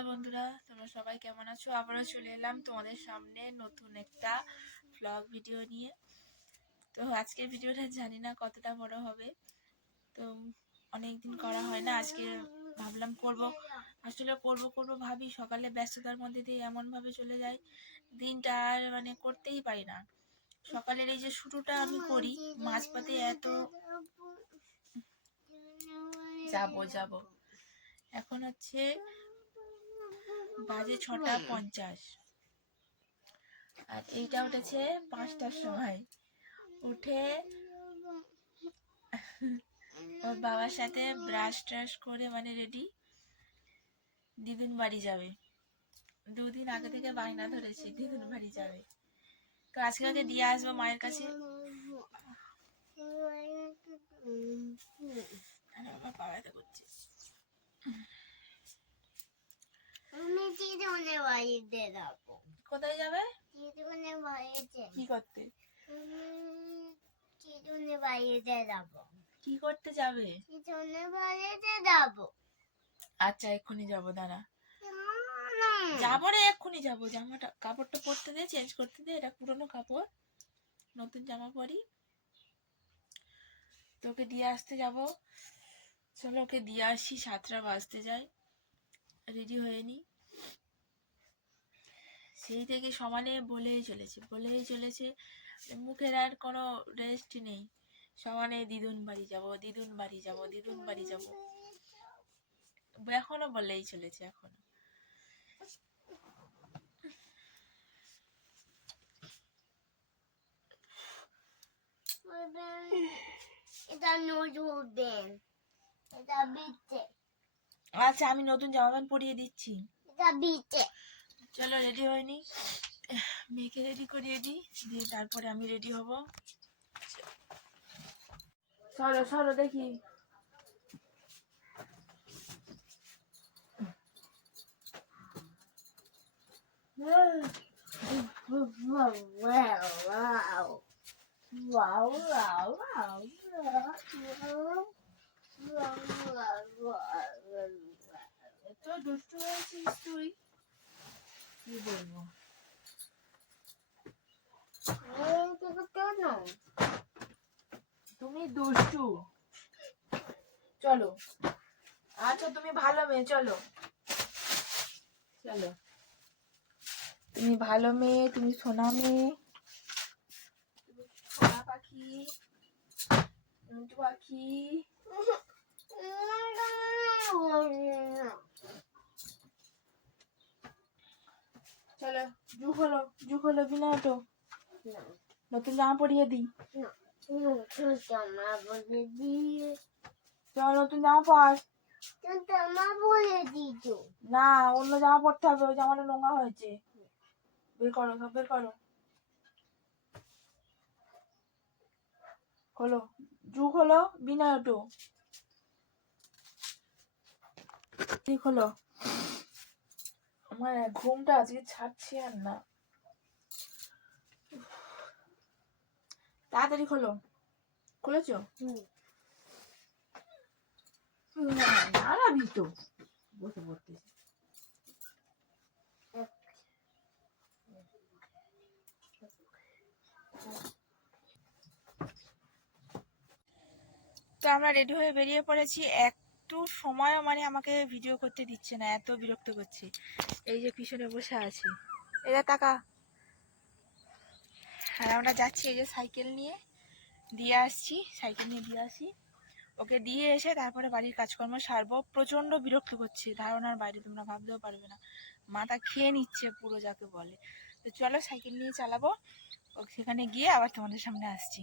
Hello বন্ধুরা, তোমরা সবাই কেমন আছো? আবারও চলে এলাম তোমাদের সামনে নতুন একটা ব্লগ ভিডিও নিয়ে। তো আজকের ভিডিওটা জানি না কতটা বড় হবে, তো অনেকদিন করা হয় না, আজকে ভাবলাম করব। আসলে করব ভাবি, সকালে ব্যস্ততার মধ্যে দিয়ে এমনভাবে চলে যায় দিনটা, আর করতেই পারি না। সকালের এই যে শুরুটা আমি করি, মাঝপথে এত যাব এখন হচ্ছে বাজে 6:50, আর এইটা উঠেছে 5টার সময়। উঠে ওর বাবার সাথে ব্রাশ ট্রাশ করে রেডি, দিদুন বাড়ি যাবে। 2 দিন আগে থেকে বায়না ধরেছি দিদুন বাড়ি যাবে, তো আজকে ওকে দিয়ে আসবো মায়ের কাছে। করছে কোথায় যাবে? কি করতে? কি করতে যাবে? আচ্ছা এক্ষুনি যাবো, দাঁড়া। যাবো রে, এক্ষুনি যাবো। জামাটা কাপড়টা পরতে দে, চেঞ্জ করতে দে, এটা পুরোনো কাপড়, নতুন জামা পরি। তোকে দিয়ে আসতে যাব, চলো ওকে দিয়ে আসি। 7টা বাজতে যায়, রেডি হয়ে নি। সেই থেকে সমানে বলেই চলেছে, মুখের আর কোনো রেস্ট নেই। সমানে দিদুন বাড়ি যাব, এখনো বলেই চলেছে এখনো। আচ্ছা আমি নতুন জামা প্যান্ট পরিয়ে দিচ্ছি, চলো রেডি হয়নি, মেয়েকে রেডি করিয়ে দিই, দিয়ে তারপরে আমি রেডি হব। সরো দেখি। এত দুষ্টু হয়েছিস তুই, কি বলবো। তুমি দুষ্টু, চলো। আচ্ছা তুমি ভালো মেয়ে, চলো। তুমি ভালো মেয়ে, তুমি সোনা মেয়ে, সোনা পাখি, মিন্টু পাখি। চলো যুগ হলো বিনা তো নতুন জামা পরিয়ে দিই। চল নতুন জামা পর। না, অন্য জামা পরতে হবে, ওই জামাটা নোংরা হয়েছে। বের করো, সব বের করো, খোলো। যুগ হলো বিনা ওটো, ঠিক হলো। আমার ঘুমটা আজকে ছাড়ছে আর না, তাড়াতাড়ি খোলো। খুলেছো? দাঁড়াবি তো, বসে পড়তে। তো আমরা রেডি হয়ে বেরিয়ে পড়েছি। একটু সময়ও আমাকে ভিডিও করতে দিচ্ছে না, এত বিরক্ত করছে। এই যে পিছনে বসে আছি, এরা টাকা। আর আমরা যাচ্ছি এই যে সাইকেল নিয়ে দিয়ে আসছি, ওকে দিয়ে এসে তারপরে বাড়ির কাজকর্ম সারবো। প্রচন্ড বিরক্ত করছে, ধারণার বাইরে, তোমরা ভাবতেও পারবে না, মাথা খেয়ে নিচ্ছে পুরো যাকে বলে। তো চলো সাইকেল নিয়ে চালাবো, সেখানে গিয়ে আবার তোমাদের সামনে আসছি।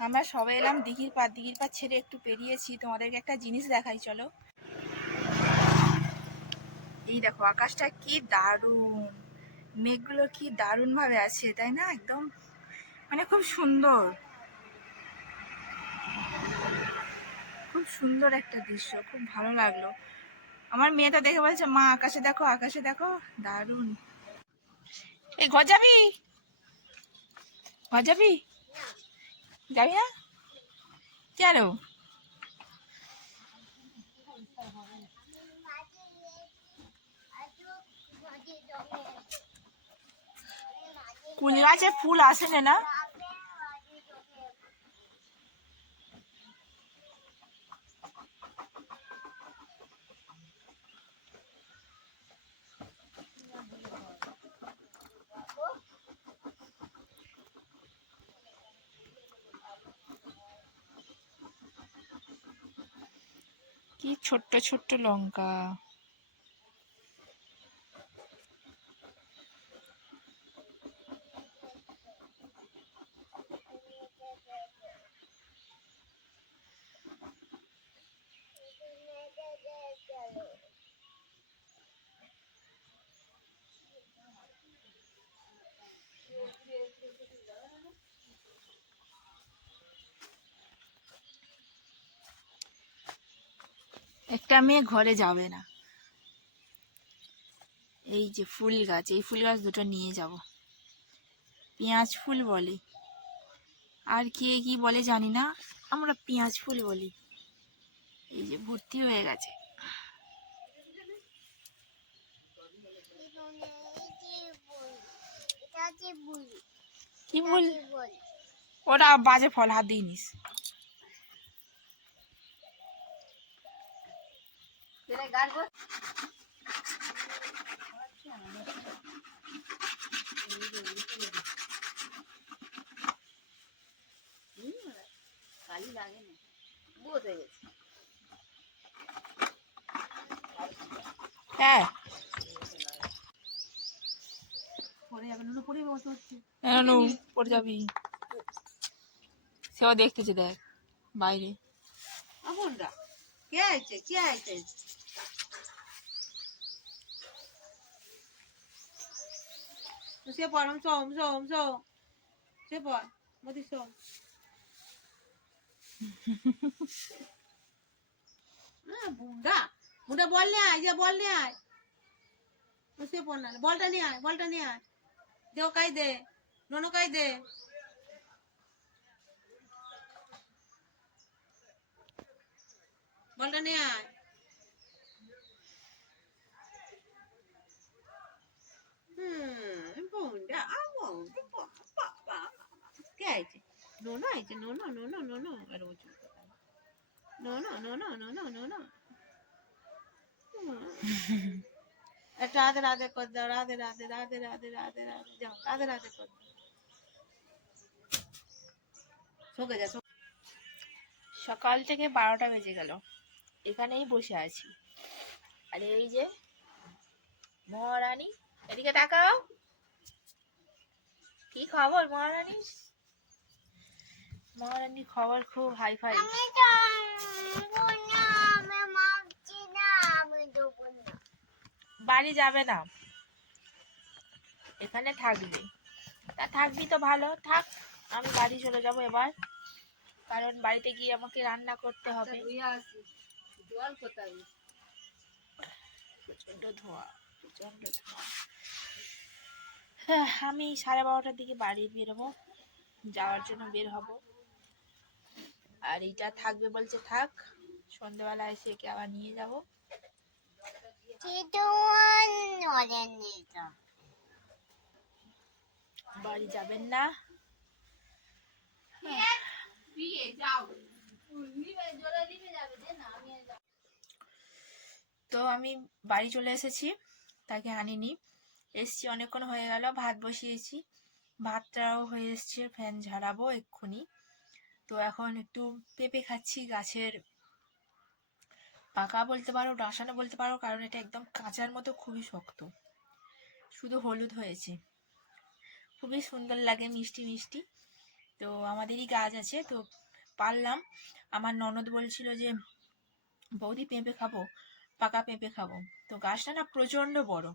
আমরা সবাই এলাম দিঘির পাড় ছেড়ে একটু পেরিয়েছি। তোমাদেরকে একটা জিনিস দেখাই, চলো। এই দেখো আকাশটা কি দারুণ, মেঘগুলো কি দারুণ ভাবে আছে, তাই না? একদম খুব সুন্দর, খুব সুন্দর একটা দৃশ্য, খুব ভালো লাগলো। আমার মেয়েটা দেখে বলছে, মা আকাশে দেখো দারুণ। এই ঘর যাবি যাবি না কেন? কুল গাছে ফুল আসে না? কি ছোট্ট ছোট্ট লঙ্কা। একটা মেয়ে ঘরে যাবে না। এই যে ফুল গাছ, এই ফুল গাছ দুটো নিয়ে যাব। পেঁয়াজ ফুল বলে, আর কে কি বলে জানি না, আমরা পেঁয়াজ ফুল বলি। এই যে ভর্তি হয়ে গেছে। কি ফুল? ওটা বাজে ফল, হাত দিয়ে নিস। হ্যাঁ, পড়ে যাবি। সেও দেখতেছে, দেখ বাইরে। সে পড়, সোম সোম সোম, সে পড় মতি সোম। বুড়া বুড়া বল নিয়ে আয়, যে বল নিয়ে আয়। সে পড় না, বলটা নিয়ে আয়, বলটা নিয়ে আয়। দেও কাই দে, নোনো কাই দে। বলটা নিয়ে আয়। বুড়া বাবা কে আইছে? নোনো আইছে, নোনো নোনো নোনো। আর উঁচু নোনো নোনো নোনো নোনো। রাধে রাধে কর দাও, রাধে রাধে রাধে রাধে রাধে রাধে, যাও রাধে রাধে কর দাও। শোকে যা। সকাল থেকে 12টা বেজে গেল, এখানেই বসে আছি। আর এই যে মহারানী, এদিকে তাকাও। কি খবর মহারানী? মহারানীর খবর খুব হাই ফাই। বাড়ি যাবে না, এখানে থাকবে। তা থাকবি তো ভালো, থাক। আমি বাড়ি চলে যাব এবার, কারণ বাড়িতে গিয়ে আমাকে রান্না করতে হবে। প্রচন্ড ধোঁয়া, প্রচন্ড ধোঁয়া। আমি 12:30টার দিকে বাড়ি বেরোবো, যাওয়ার জন্য বের হব। আর এটা থাকবে বলছে থাক, সন্ধ্যেবেলা এসে একে আবার নিয়ে যাব। বাড়ি যাবেন না? তো আমি বাড়ি চলে এসেছি, তাকে আনিনি। এসছি অনেকক্ষণ হয়ে গেল, ভাত বসিয়েছি, ভাতটাও হয়ে এসছে, ফ্যান ঝাড়াবো এক্ষুনি। তো এখন একটু পেঁপে খাচ্ছি, গাছের পাকা বলতে পারো, ডাসানো বলতে পারো, কারণ এটা একদম কাঁচার মতো, খুবই শক্ত, শুধু হলুদ হয়েছে। খুবই সুন্দর লাগে, মিষ্টি মিষ্টি। তো আমাদেরই গাছ আছে, তো পারলাম। আমার ননদ বলছিল যে বৌদি পেঁপে খাবো, পাকা পেঁপে খাবো। তো গাছটা না প্রচন্ড বড়,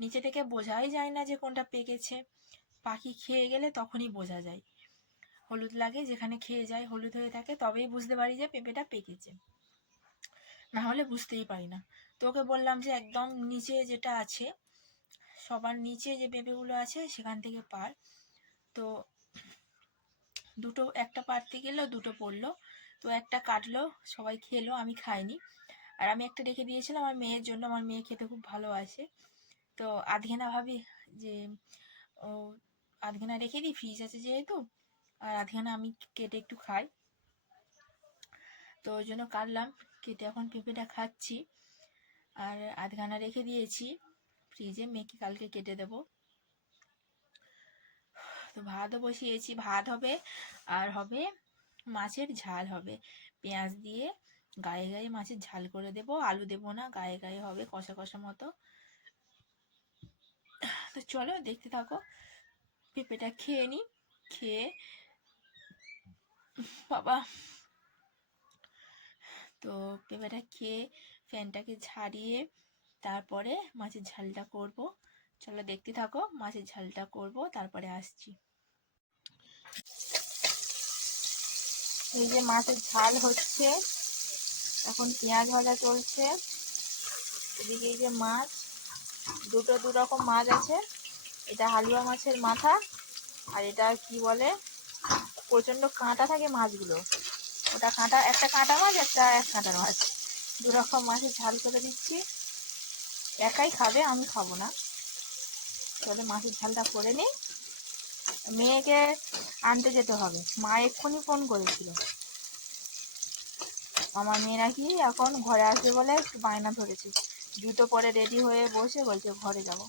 নিচে থেকে বোঝাই যায় না যে কোনটা পেকেছে। পাখি খেয়ে গেলে তখনই বোঝা যায়, হলুদ লাগে যেখানে, খেয়ে যায় হলুদ হয়ে থাকে, তবেই বুঝতে পারি যে পেঁপেটা পেকেছে, না হলে বুঝতেই পারি না। তো ওকে বললাম যে একদম নিচে যেটা আছে, সবার নিচে যে পেঁপেগুলো আছে সেখান থেকে পার। তো দুটো, একটা পারতে গেলেও দুটো পড়লো, তো একটা কাটলো, সবাই খেলো, আমি খাইনি। আর আমি একটা রেখে দিয়েছিলাম আমার মেয়ের জন্য, আমার মেয়ে খেতে খুব ভালোবাসে। তো আধঘেনা ভাবি যে ও আধঘেনা রেখে দিই, ফ্রিজ আছে যেহেতু, আর আধঘেনা আমি কেটে একটু খাই। তো ওই জন্য কাটলাম, কেটে এখন পেঁপেটা খাচ্ছি। আর আধঘানা রেখে দিয়েছি ফ্রিজে, মেখে কালকে কেটে দেবো। তো ভাতও বসিয়েছি, ভাত হবে আর হবে মাছের ঝাল হবে, পেঁয়াজ দিয়ে গায়ে গায়ে মাছের ঝাল করে দেবো, আলু দেবো না, গায়ে গায়ে হবে কষা কষা মতো। তো চলো দেখতে থাকো, পেঁপেটা খেয়ে নিই, খেয়ে বাবা, তো পেঁপেটা খেয়ে ফ্যানটাকে ঝাড়িয়ে তারপরে মাছের ঝালটা করব। চলো দেখতে থাকো, মাছের ঝালটা করব তারপরে আসছি। এই যে মাছের ঝাল হচ্ছে, এখন পেঁয়াজ ভাজা চলছে, এদিকে এই যে মাছ, দুটো দু রকম মাছ আছে, এটা হালুয়া মাছের মাথা, আর এটা কি বলে, প্রচন্ড কাঁটা থাকে মাছগুলো, ওটা কাঁটা, একটা কাঁটা মাছ, একটা এক কাঁটার মাছ, দু রকম মাছের ঝাল করে দিচ্ছি। একাই খাবে, আমি খাবো না। তাহলে মাছের ঝালটা করে নিই, মেয়েকে আনতে যেতে হবে, মা এক্ষুনি ফোন করেছিল। আমার মেয়ে নাকি এখন ঘরে আসবে বলে একটু বায়না ধরেছে, জুতো পরে রেডি হয়ে বসে বলছে ঘরে যাব।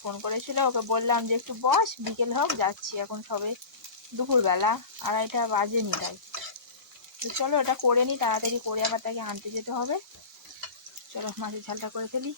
ফোন করেছিল, ওকে বললাম যে একটু বস, বিকেল হোক, যাচ্ছি, এখন সবে দুপুরবেলা 2:30 বাজেনি তাই। তো চলো ওটা করে নিই তাড়াতাড়ি করে, আবার তাকে আনতে যেতে হবে। চলো মাছের ঝালটা করে ফেলি।